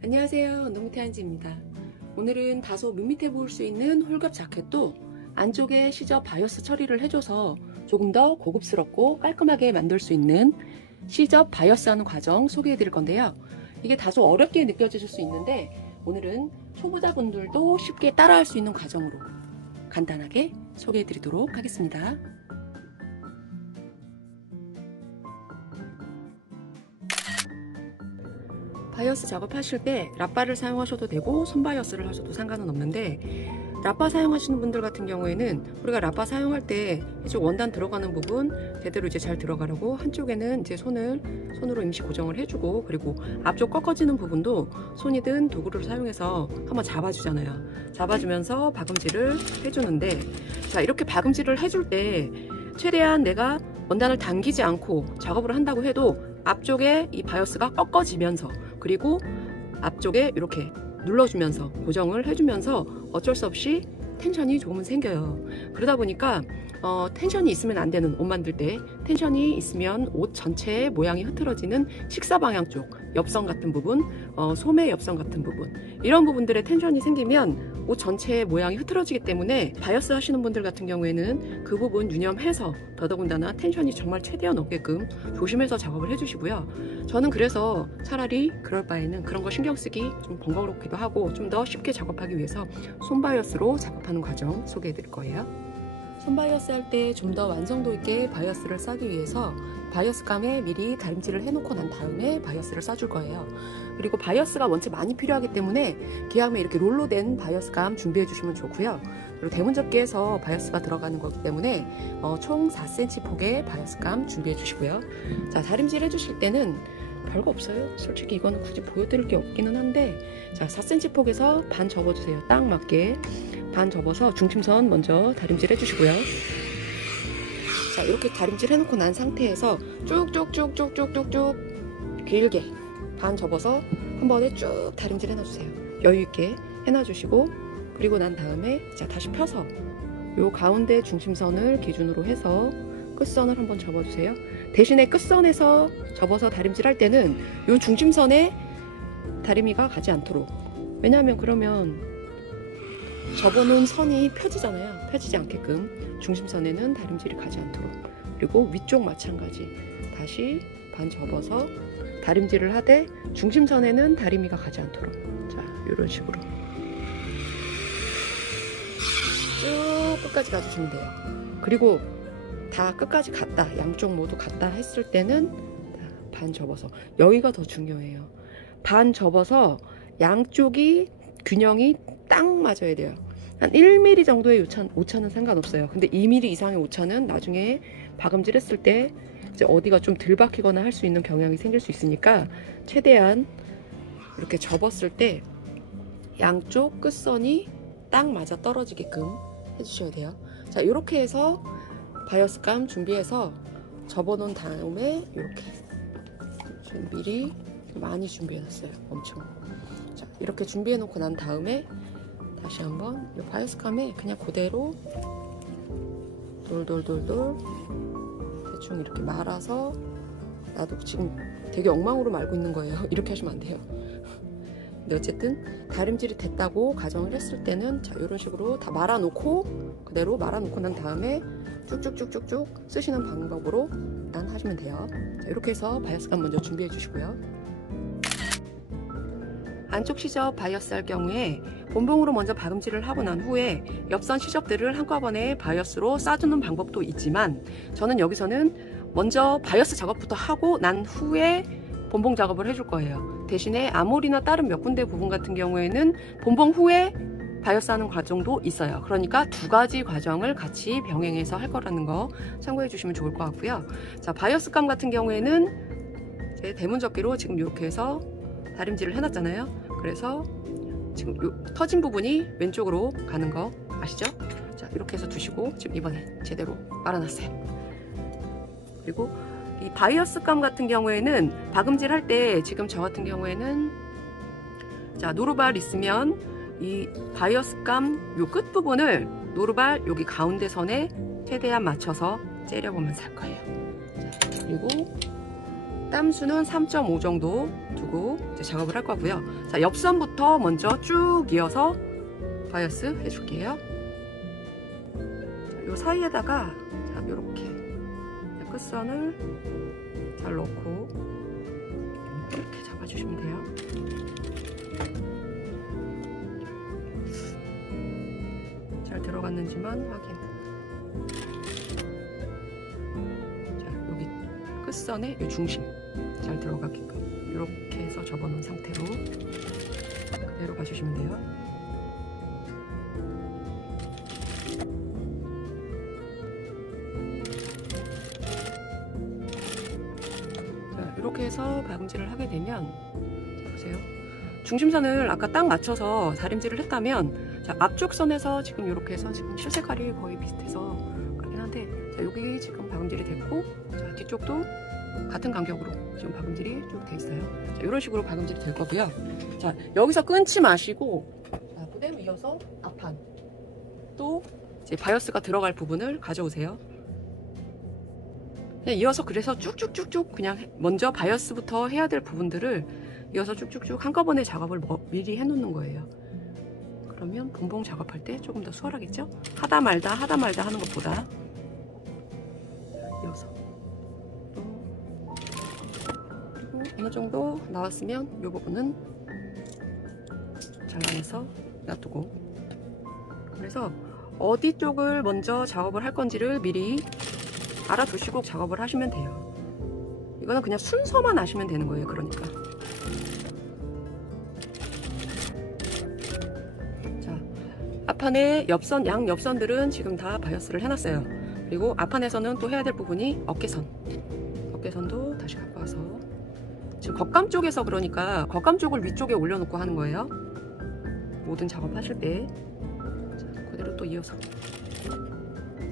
안녕하세요, 노무태한지입니다. 오늘은 다소 밋밋해 보일 수 있는 홀갑 자켓도 안쪽에 시접 바이어스 처리를 해줘서 조금 더 고급스럽고 깔끔하게 만들 수 있는 시접 바이어스 하는 과정 소개해 드릴 건데요. 이게 다소 어렵게 느껴질 수 있는데 오늘은 초보자분들도 쉽게 따라할 수 있는 과정으로 간단하게 소개해 드리도록 하겠습니다. 바이어스 작업하실 때 랍바를 사용하셔도 되고 손바이어스를 하셔도 상관은 없는데, 랍바 사용하시는 분들 같은 경우에는 우리가 랍바 사용할 때 이쪽 원단 들어가는 부분 제대로 이제 잘 들어가려고 한쪽에는 이제 손으로 임시 고정을 해주고, 그리고 앞쪽 꺾어지는 부분도 손이든 도구를 사용해서 한번 잡아주잖아요. 잡아주면서 박음질을 해주는데, 자, 이렇게 박음질을 해줄 때 최대한 내가 원단을 당기지 않고 작업을 한다고 해도 앞쪽에 이 바이어스가 꺾어지면서, 그리고 앞쪽에 이렇게 눌러주면서 고정을 해주면서 어쩔 수 없이 텐션이 조금은 생겨요. 그러다 보니까 텐션이 있으면 안 되는, 옷 만들 때 텐션이 있으면 옷 전체의 모양이 흐트러지는 식사 방향 쪽 엽선 같은 부분, 소매 엽선 같은 부분, 이런 부분들에 텐션이 생기면 옷 전체의 모양이 흐트러지기 때문에 바이어스 하시는 분들 같은 경우에는 그 부분 유념해서 더더군다나 텐션이 정말 최대한 없게끔 조심해서 작업을 해주시고요. 저는 그래서 차라리 그럴 바에는 그런 거 신경 쓰기 좀 번거롭기도 하고 좀 더 쉽게 작업하기 위해서 손바이어스로 작업하는 과정 소개해 드릴 거예요. 손바이어스 할 때 좀 더 완성도 있게 바이어스를 싸기 위해서 바이어스감에 미리 다림질을 해놓고 난 다음에 바이어스를 싸줄 거예요. 그리고 바이어스가 원체 많이 필요하기 때문에 기함에 이렇게 롤로 된 바이어스감 준비해 주시면 좋고요. 그리고 대문접기에서 바이어스가 들어가는 거기 때문에 총 4cm 폭의 바이어스감 준비해 주시고요. 자, 다림질 해주실 때는 별거 없어요. 솔직히 이거는 굳이 보여드릴 게 없기는 한데, 자, 4cm 폭에서 반 접어주세요. 딱 맞게 반 접어서 중심선 먼저 다림질 해주시고요. 자, 이렇게 다림질 해놓고 난 상태에서 쭉쭉쭉쭉쭉쭉쭉 길게 반 접어서 한 번에 쭉 다림질 해놔주세요. 여유있게 해놔주시고, 그리고 난 다음에 자, 다시 펴서 요 가운데 중심선을 기준으로 해서 끝선을 한번 접어주세요. 대신에 끝선에서 접어서 다림질 할 때는 요 중심선에 다리미가 가지 않도록, 왜냐하면 그러면 접어놓은 선이 펴지잖아요. 펴지지 않게끔 중심선에는 다림질이 가지 않도록, 그리고 위쪽 마찬가지 다시 반 접어서 다림질을 하되 중심선에는 다리미가 가지 않도록, 자, 이런 식으로 쭉 끝까지 가주시면 돼요. 그리고 다 끝까지 갔다, 양쪽 모두 갔다 했을 때는 반 접어서, 여기가 더 중요해요. 반 접어서 양쪽이 균형이 딱 맞아야 돼요. 한 1mm 정도의 오차는 상관없어요. 근데 2mm 이상의 오차는 나중에 박음질 했을 때 이제 어디가 좀 덜 박히거나 할 수 있는 경향이 생길 수 있으니까 최대한 이렇게 접었을 때 양쪽 끝선이 딱 맞아 떨어지게끔 해주셔야 돼요. 자, 이렇게 해서 바이어스감 준비해서 접어놓은 다음에 이렇게 지금 미리 많이 준비해놨어요. 엄청. 자, 이렇게 준비해놓고 난 다음에 다시 한번 이 바이어스감에 그냥 그대로 돌돌돌돌 대충 이렇게 말아서, 나도 지금 되게 엉망으로 말고 있는 거예요. 이렇게 하시면 안 돼요. 근데 어쨌든 다림질이 됐다고 가정을 했을 때는 자, 이런 식으로 다 말아놓고, 그대로 말아놓고 난 다음에 쭉쭉쭉쭉쭉 쓰시는 방법으로 일단 하시면 돼요. 자, 이렇게 해서 바이어스감 먼저 준비해 주시고요. 안쪽 시접 바이어스 할 경우에 본봉으로 먼저 박음질을 하고 난 후에 옆선 시접들을 한꺼번에 바이어스로 싸주는 방법도 있지만, 저는 여기서는 먼저 바이어스 작업부터 하고 난 후에 본봉 작업을 해줄 거예요. 대신에 아몰이나 다른 몇 군데 부분 같은 경우에는 본봉 후에 바이어스 하는 과정도 있어요. 그러니까 두 가지 과정을 같이 병행해서 할 거라는 거 참고해 주시면 좋을 것 같고요. 자, 바이어스감 같은 경우에는 이제 대문접기로 지금 이렇게 해서 다림질을 해놨잖아요. 그래서 지금 요 터진 부분이 왼쪽으로 가는 거 아시죠? 자, 이렇게 해서 두시고 지금 이번에 제대로 말아놨어요. 그리고 이 바이어스감 같은 경우에는 박음질 할 때 지금 저 같은 경우에는 자, 노루발 있으면 이 바이어스감 요 끝부분을 노루발 여기 가운데 선에 최대한 맞춰서 째려보면서 할 거예요. 자, 그리고 땀수는 3.5 정도 두고 이제 작업을 할 거고요. 자, 옆선부터 먼저 쭉 이어서 바이어스 해줄게요. 이 사이에다가 자, 이렇게 끝선을 잘 넣고 이렇게 잡아주시면 돼요. 잘 들어갔는지만 확인. 자, 여기 끝선에 이 중심 잘 들어가게끔 이렇게 해서 접어놓은 상태로 그대로 가주시면 돼요. 이렇게 해서 박음질을 하게 되면 자, 보세요. 중심선을 아까 딱 맞춰서 다림질을 했다면 자, 앞쪽 선에서 지금 이렇게 해서 지금 실 색깔이 거의 비슷해서 그렇긴 한데 자, 여기 지금 박음질이 됐고 자, 뒤쪽도 같은 간격으로 지금 박음질이 쭉 돼 있어요. 자, 이런 식으로 박음질이 될 거고요. 자, 여기서 끊지 마시고 자, 그대로 이어서 앞판 또 이제 바이어스가 들어갈 부분을 가져오세요. 그냥 이어서 그래서 쭉쭉쭉쭉 그냥 먼저 바이어스부터 해야 될 부분들을 이어서 쭉쭉쭉 한꺼번에 작업을 미리 해놓는 거예요. 그러면 봉봉 작업할 때 조금 더 수월하겠죠? 하다 말다 하는 것보다 이어서 그리고 어느 정도 나왔으면 이 부분은 잘라내서 놔두고 그래서 어디 쪽을 먼저 작업을 할 건지를 미리 알아두시고 작업을 하시면 돼요. 이거는 그냥 순서만 아시면 되는 거예요. 그러니까 자, 앞판의 옆선, 양 옆선들은 지금 다 바이어스를 해놨어요. 그리고 앞판에서는 또 해야 될 부분이 어깨선도 다시 갖고 와서 지금 겉감 쪽에서 그러니까 겉감 쪽을 위쪽에 올려놓고 하는 거예요. 모든 작업하실 때 자, 그대로 또 이어서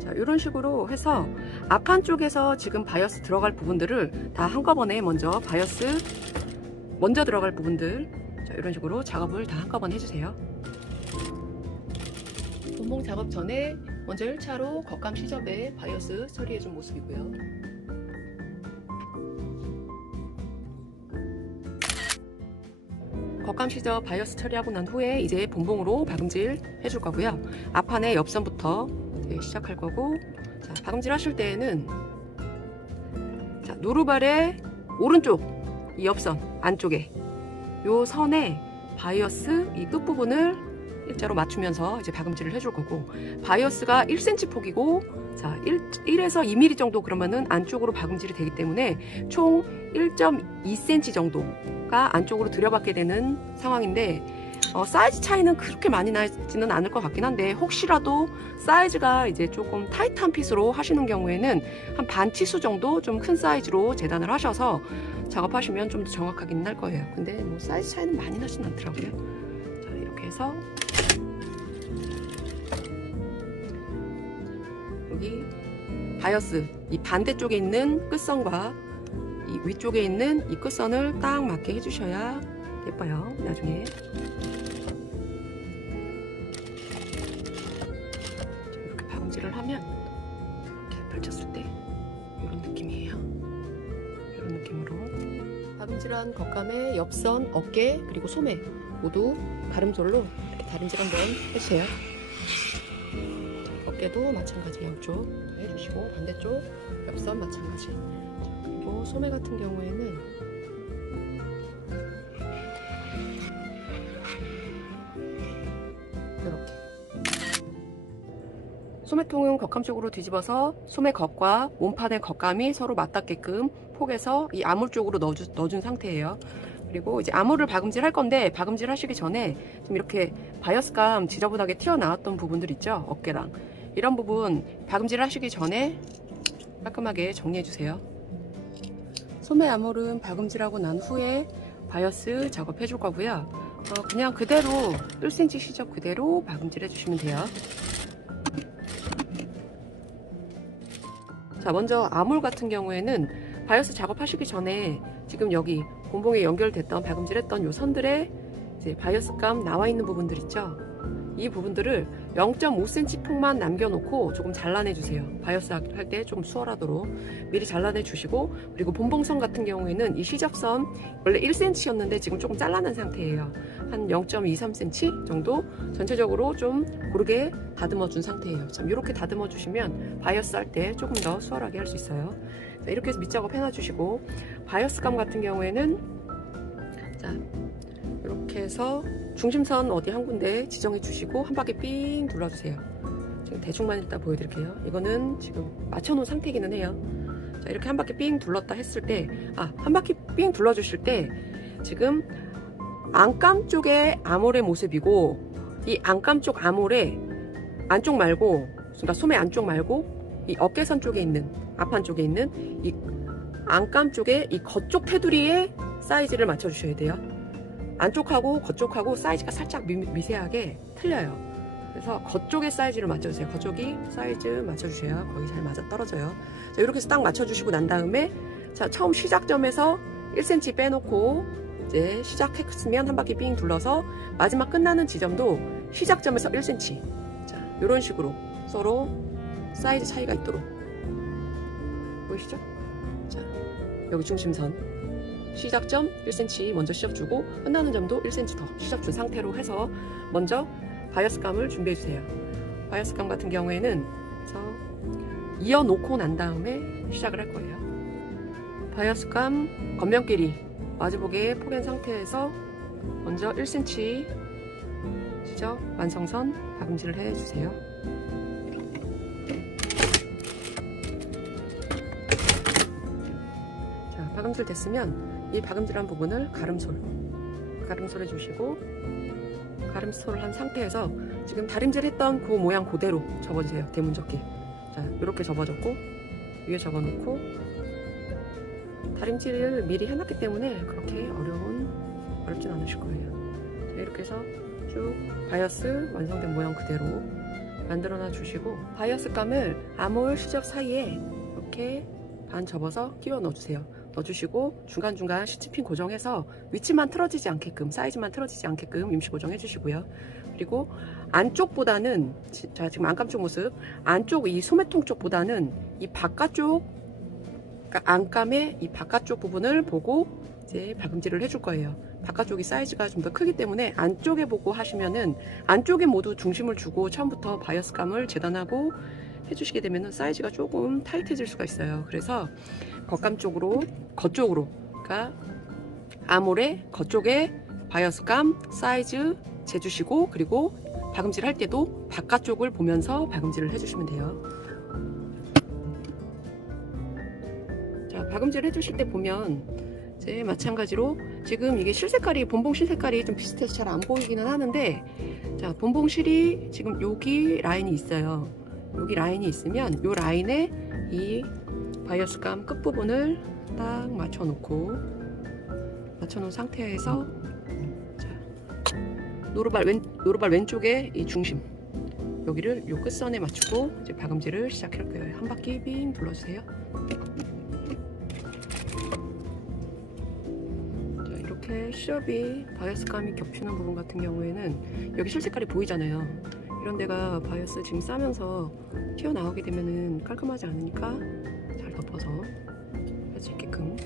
자, 이런 식으로 해서 앞판 쪽에서 지금 바이어스 들어갈 부분들을 다 한꺼번에 먼저 바이어스 먼저 들어갈 부분들 자, 이런 식으로 작업을 다 한꺼번에 해주세요. 본봉 작업 전에 먼저 1차로 겉감 시접에 바이어스 처리해준 모습이고요. 겉감 시접 바이어스 처리하고 난 후에 이제 본봉으로 박음질 해줄 거고요. 앞판의 옆선부터 시작할 거고 자, 박음질 하실 때에는 자, 노루발의 오른쪽 이 옆선 안쪽에 요 선에 바이어스 이 끝부분을 일자로 맞추면서 이제 박음질을 해줄 거고 바이어스가 1cm 폭이고 자 1에서 2mm 정도 그러면은 안쪽으로 박음질이 되기 때문에 총 1.2cm 정도가 안쪽으로 들여받게 되는 상황인데 사이즈 차이는 그렇게 많이 나지는 않을 것 같긴 한데 혹시라도 사이즈가 이제 조금 타이트한 핏으로 하시는 경우에는 한 반 치수 정도 좀 큰 사이즈로 재단을 하셔서 작업하시면 좀 더 정확하긴 할 거예요. 근데 뭐 사이즈 차이는 많이 나지는 않더라고요. 자, 이렇게 해서 여기 바이어스 이 반대쪽에 있는 끝선과 이 위쪽에 있는 이 끝선을 딱 맞게 해주셔야 예뻐요. 나중에 이렇게 박음질을 하면 이렇게 펼쳤을 때 이런 느낌이에요. 이런 느낌으로 박음질한 겉감의 옆선, 어깨 그리고 소매 모두 가름졸로 이렇게 다림질 한번 해주세요. 어깨도 마찬가지 양쪽 해주시고 반대쪽 옆선 마찬가지. 그리고 소매 같은 경우에는 이렇게 소매통은 겉감 쪽으로 뒤집어서 소매 겉과 몸판의 겉감이 서로 맞닿게끔 폭에서 이 아물 쪽으로 넣어준 상태예요. 그리고 이제 아물을 박음질 할 건데 박음질 하시기 전에 좀 이렇게 바이어스감 지저분하게 튀어나왔던 부분들 있죠. 어깨랑 이런 부분 박음질 하시기 전에 깔끔하게 정리해 주세요. 소매 아물은 박음질하고 난 후에 바이어스 작업해 줄 거고요. 그냥 그대로 1cm 시접 그대로 박음질 해주시면 돼요. 자, 먼저 아물 같은 경우에는 바이어스 작업하시기 전에 지금 여기 본봉에 연결됐던 박음질했던 요 선들에 이제 바이어스감 나와 있는 부분들 있죠. 이 부분들을 0.5cm 폭만 남겨놓고 조금 잘라내 주세요. 바이어스 할 때 좀 수월하도록 미리 잘라내 주시고, 그리고 본봉선 같은 경우에는 이 시접선 원래 1cm였는데 지금 조금 잘라낸 상태예요. 한 0.23cm 정도 전체적으로 좀 고르게 다듬어 준 상태예요. 참 이렇게 다듬어 주시면 바이어스 할 때 조금 더 수월하게 할 수 있어요. 자, 이렇게 해서 밑작업 해놔 주시고, 바이어스감 같은 경우에는 자, 이렇게 해서 중심선 어디 한 군데 지정해 주시고 한 바퀴 삥 둘러주세요. 지금 대충만 일단 보여드릴게요. 이거는 지금 맞춰놓은 상태이기는 해요. 자, 이렇게 한 바퀴 삥 둘렀다 했을 때, 한 바퀴 삥 둘러주실 때 지금 안감 쪽의 아몰의 모습이고, 이 안감 쪽 아몰의 안쪽 말고, 그러니까 소매 안쪽 말고 이 어깨선 쪽에 있는, 앞판 쪽에 있는 이 안감 쪽에 이 겉쪽 테두리의 사이즈를 맞춰주셔야 돼요. 안쪽하고 겉쪽하고 사이즈가 살짝 미세하게 틀려요. 그래서 겉쪽의 사이즈를 맞춰주세요. 겉쪽이 사이즈 맞춰주셔야 거기 잘 맞아 떨어져요. 자, 이렇게 해서 딱 맞춰주시고 난 다음에, 자, 처음 시작점에서 1cm 빼놓고 이제 시작했으면 한 바퀴 삥 둘러서 마지막 끝나는 지점도 시작점에서 1cm. 자, 이런 식으로 서로 사이즈 차이가 있도록. 보이시죠? 자, 여기 중심선. 시작점 1cm 먼저 시작 주고 끝나는 점도 1cm 더 시작 준 상태로 해서 먼저 바이어스감을 준비해 주세요. 바이어스감 같은 경우에는 그래서 이어 놓고 난 다음에 시작을 할 거예요. 바이어스감 겉면 길이 마주보게 포갠 상태에서 먼저 1cm 시작 완성선 박음질을 해 주세요. 자, 박음질 됐으면 이 박음질한 부분을 가름솔 해주시고, 가름솔을 한 상태에서 지금 다림질 했던 그 모양 그대로 접어주세요. 대문접기. 자, 이렇게 접어줬고 위에 접어놓고, 다림질을 미리 해놨기 때문에 그렇게 어렵진 않으실 거예요. 자, 이렇게 해서 쭉 바이어스 완성된 모양 그대로 만들어놔 주시고, 바이어스감을 아몰 시접 사이에 이렇게 반 접어서 끼워 넣어주세요. 넣어주시고 중간중간 시치핀 고정해서 위치만 틀어지지 않게끔, 사이즈만 틀어지지 않게끔 임시 고정해 주시고요. 그리고 안쪽보다는, 자, 지금 안감 쪽 모습, 안쪽 이 소매통 쪽보다는 이 바깥쪽, 그러니까 안감의 이 바깥쪽 부분을 보고 이제 박음질을 해줄 거예요. 바깥쪽이 사이즈가 좀 더 크기 때문에 안쪽에 보고 하시면은, 안쪽에 모두 중심을 주고 처음부터 바이어스감을 재단하고 해주시게 되면 사이즈가 조금 타이트해질 수가 있어요. 그래서 겉감 쪽으로, 겉쪽으로, 그러니까 아몰의 겉쪽에 바이어스감 사이즈 재주시고, 그리고 박음질 할 때도 바깥쪽을 보면서 박음질을 해주시면 돼요. 자, 박음질 해주실 때 보면 이제 마찬가지로 지금 이게 실 색깔이, 본봉 실 색깔이 좀 비슷해서 잘 안 보이기는 하는데, 자, 본봉 실이 지금 여기 라인이 있어요. 여기 라인이 있으면 이 라인에 이 바이어스감 끝부분을 딱 맞춰놓은 상태에서, 자, 노루발 왼쪽에 이 중심 여기를 요 끝선에 맞추고 이제 박음질을 시작할 거예요. 한 바퀴 빙 둘러주세요. 자, 이렇게 시접이 바이어스감이 겹치는 부분 같은 경우에는 여기 실 색깔이 보이잖아요. 이런 데가 바이어스 지금 싸면서 튀어나오게 되면은 깔끔하지 않으니까 잘 덮어서 할 수 있게끔.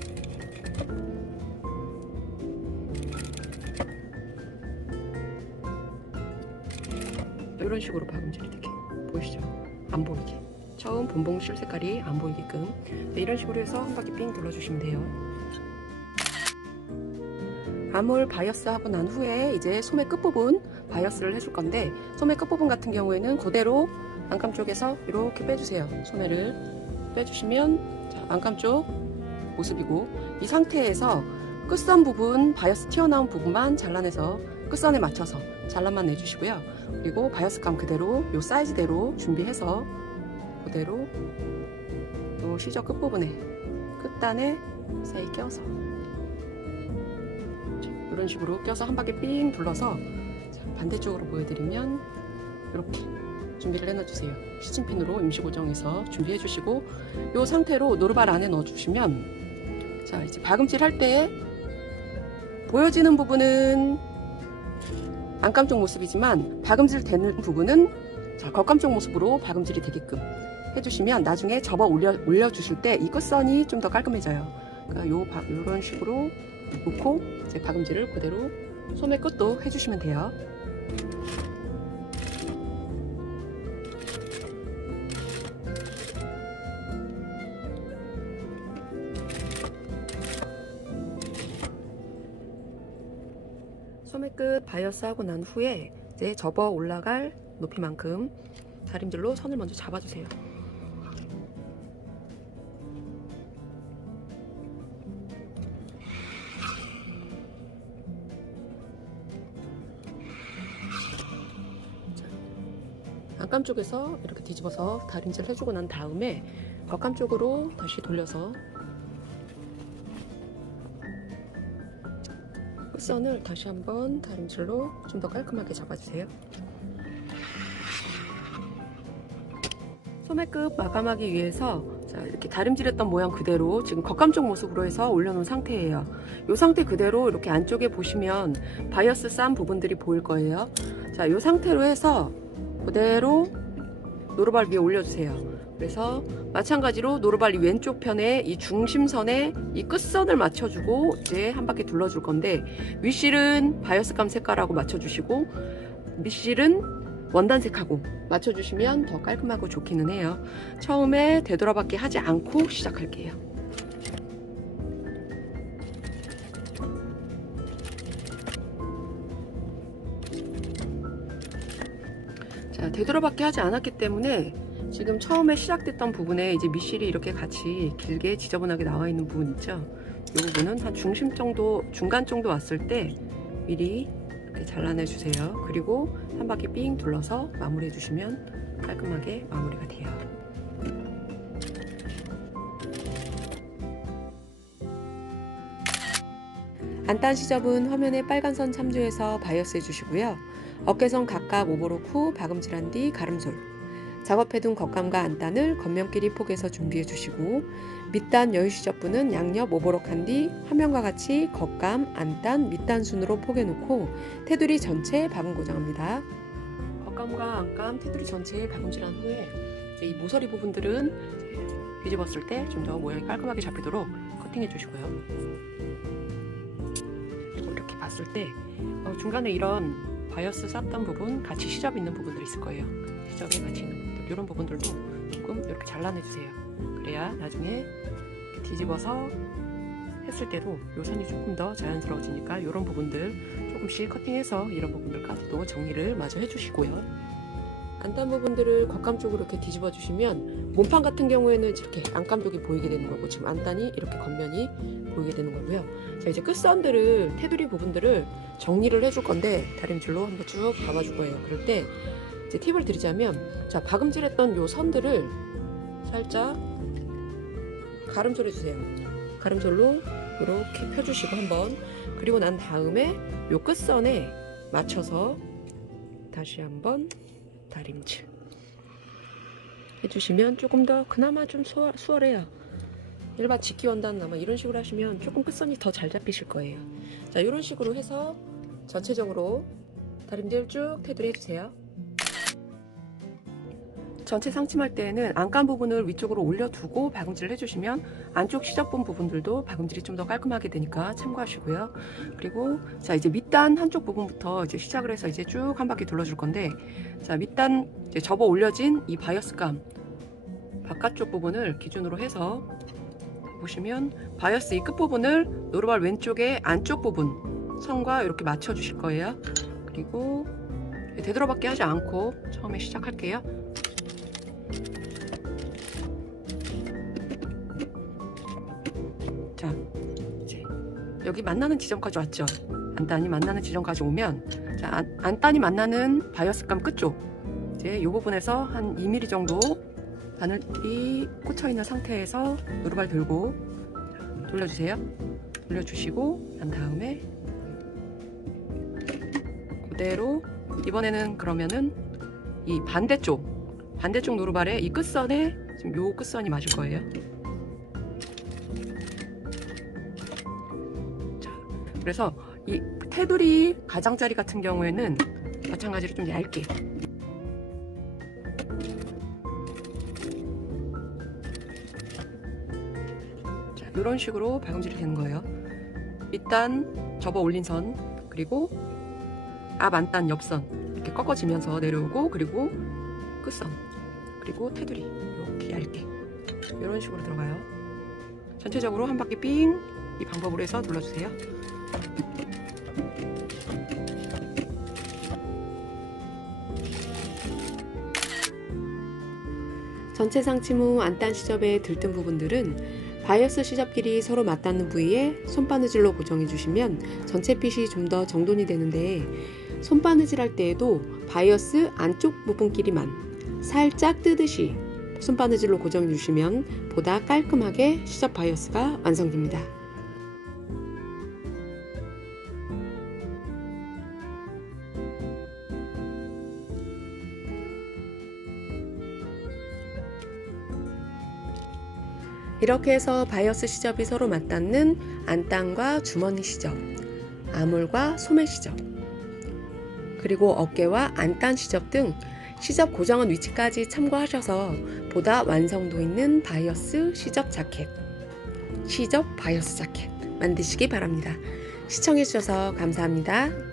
이런 식으로 박음질 이렇게 보이시죠? 안 보이게. 처음 본봉 실 색깔이 안 보이게끔. 네, 이런 식으로 해서 한 바퀴 삥 둘러주시면 돼요. 아몰 바이어스 하고 난 후에 이제 소매 끝부분 바이어스를 해줄 건데, 소매 끝부분 같은 경우에는 그대로 안감 쪽에서 이렇게 빼주세요. 소매를 빼주시면, 자, 안감 쪽 모습이고, 이 상태에서 끝선 부분, 바이어스 튀어나온 부분만 잘라내서 끝선에 맞춰서 잘라만 내주시고요. 그리고 바이어스감 그대로 요 사이즈대로 준비해서 그대로 요 시접 끝부분에 끝단에 사이 껴서, 이런 식으로 껴서 한 바퀴 삥 둘러서, 자, 반대쪽으로 보여드리면 이렇게 준비를 해놔주세요. 시침핀으로 임시 고정해서 준비해 주시고, 이 상태로 노루발 안에 넣어주시면, 자, 이제 박음질 할 때 보여지는 부분은 안감 쪽 모습이지만 박음질 되는 부분은 자, 겉감 쪽 모습으로 박음질이 되게끔 해주시면 나중에 접어 올려주실 때 이 끝선이 좀 더 깔끔해져요. 그러니까 요런 식으로 놓고 이제 박음질을 그대로 소매 끝도 해주시면 돼요. 소매 끝 바이어스 하고 난 후에 이제 접어 올라갈 높이만큼 다림질로 선을 먼저 잡아주세요. 안감 쪽에서 이렇게 뒤집어서 다림질 해주고 난 다음에 겉감 쪽으로 다시 돌려서 끝선을 다시 한번 다림질로 좀 더 깔끔하게 잡아주세요. 소매끝 마감하기 위해서 자, 이렇게 다림질했던 모양 그대로 지금 겉감 쪽 모습으로 해서 올려놓은 상태예요. 이 상태 그대로 이렇게 안쪽에 보시면 바이어스 싼 부분들이 보일 거예요. 자, 이 상태로 해서 그대로 노루발 위에 올려주세요. 그래서 마찬가지로 노루발 왼쪽 편에 이 중심선에 이 끝선을 맞춰주고 이제 한 바퀴 둘러줄 건데 윗실은 바이어스감 색깔하고 맞춰주시고 밑실은 원단색하고 맞춰주시면 더 깔끔하고 좋기는 해요. 처음에 되돌아받기 하지 않고 시작할게요. 자, 되돌아받기 하지 않았기 때문에 지금 처음에 시작됐던 부분에 이제 밑실이 이렇게 같이 길게 지저분하게 나와 있는 부분 있죠? 이 부분은 한 중심 정도, 중간 정도 왔을 때 미리 이렇게 잘라내 주세요. 그리고 한 바퀴 삥 둘러서 마무리해 주시면 깔끔하게 마무리가 돼요. 안단 시접은 화면에 빨간 선 참조해서 바이어스 해주시고요. 어깨선 각각 오버록 후 박음질한 뒤 가름솔, 작업해둔 겉감과 안단을 겉면끼리 포개서 준비해 주시고 밑단 여유 시접부는 양옆 오버록한 뒤 화면과 같이 겉감, 안단, 밑단 순으로 포개 놓고 테두리 전체에 박음 고정합니다. 겉감과 안감, 테두리 전체에 박음질한 후에 이제 이 모서리 부분들은 뒤집었을 때 좀 더 모양이 깔끔하게 잡히도록 커팅해 주시고요. 이렇게 봤을 때 중간에 이런 바이어스 쌌던 부분, 같이 시접 있는 부분들이 있을 거예요. 시접에 같이 있는 부분들, 이런 부분들도 조금 이렇게 잘라내주세요. 그래야 나중에 이렇게 뒤집어서 했을 때도 요 선이 조금 더 자연스러워지니까 이런 부분들 조금씩 커팅해서 이런 부분들까지도 정리를 마저 해주시고요. 안단 부분들을 겉감 쪽으로 이렇게 뒤집어 주시면 몸판 같은 경우에는 이렇게 안감 쪽이 보이게 되는 거고 지금 안단이 이렇게 겉면이 보이게 되는 거고요. 자, 이제 끝선들을, 테두리 부분들을 정리를 해줄 건데 다림질로 한번 쭉 박아줄 거예요. 그럴 때 이제 팁을 드리자면, 자, 박음질했던 요 선들을 살짝 가름솔 해주세요. 가름솔로 이렇게 펴주시고 한번, 그리고 난 다음에 요 끝선에 맞춰서 다시 한번 다림질 해주시면 조금 더 그나마 좀 수월해요. 일반 직기 원단은 아마 이런 식으로 하시면 조금 끝선이 더 잘 잡히실 거예요. 자, 이런 식으로 해서 전체적으로 다림질 쭉 테두리 해주세요. 전체 상침할 때에는 안감 부분을 위쪽으로 올려두고 박음질을 해주시면 안쪽 시접본 부분들도 박음질이 좀 더 깔끔하게 되니까 참고하시고요. 그리고 자, 이제 밑단 한쪽 부분부터 이제 시작을 해서 이제 쭉 한 바퀴 둘러줄 건데, 자, 밑단 이제 접어 올려진 이 바이어스감 바깥쪽 부분을 기준으로 해서 보시면 바이어스 이 끝부분을 노루발 왼쪽의 안쪽 부분 선과 이렇게 맞춰 주실 거예요. 그리고 되돌아받기 하지 않고 처음에 시작할게요. 자, 이제 여기 만나는 지점까지 왔죠. 안단이 만나는 지점까지 오면, 자, 안단이 만나는 바이어스감 끝쪽 이제 이 부분에서 한 2mm 정도 바늘이 꽂혀 있는 상태에서 노루발 들고 돌려주세요. 돌려주시고 난 다음에 그대로 이번에는 그러면은 이 반대쪽 노루발의 이 끝선에 지금 요 끝선이 맞을 거예요. 자, 그래서 이 테두리 가장자리 같은 경우에는 마찬가지로 좀 얇게. 자, 이런 식으로 박음질이 되는 거예요. 일단 접어 올린 선, 그리고 앞 안단 옆선 이렇게 꺾어지면서 내려오고, 그리고 끝선, 그리고 테두리 이렇게 얇게 이런 식으로 들어가요. 전체적으로 한 바퀴 삥 이 방법으로 해서 눌러주세요. 전체 상침 후 안단 시접에 들뜬 부분들은 바이어스 시접끼리 서로 맞닿는 부위에 손바느질로 고정해 주시면 전체 핏이 좀 더 정돈이 되는데, 손바느질 할 때에도 바이어스 안쪽 부분끼리만 살짝 뜨듯이 손바느질로 고정해 주시면 보다 깔끔하게 시접 바이어스가 완성됩니다. 이렇게 해서 바이어스 시접이 서로 맞닿는 안단과 주머니 시접, 아몰과 소매 시접, 그리고 어깨와 안단 시접 등 시접 고정한 위치까지 참고하셔서 보다 완성도 있는 바이어스 시접 자켓, 시접 바이어스 자켓 만드시기 바랍니다. 시청해주셔서 감사합니다.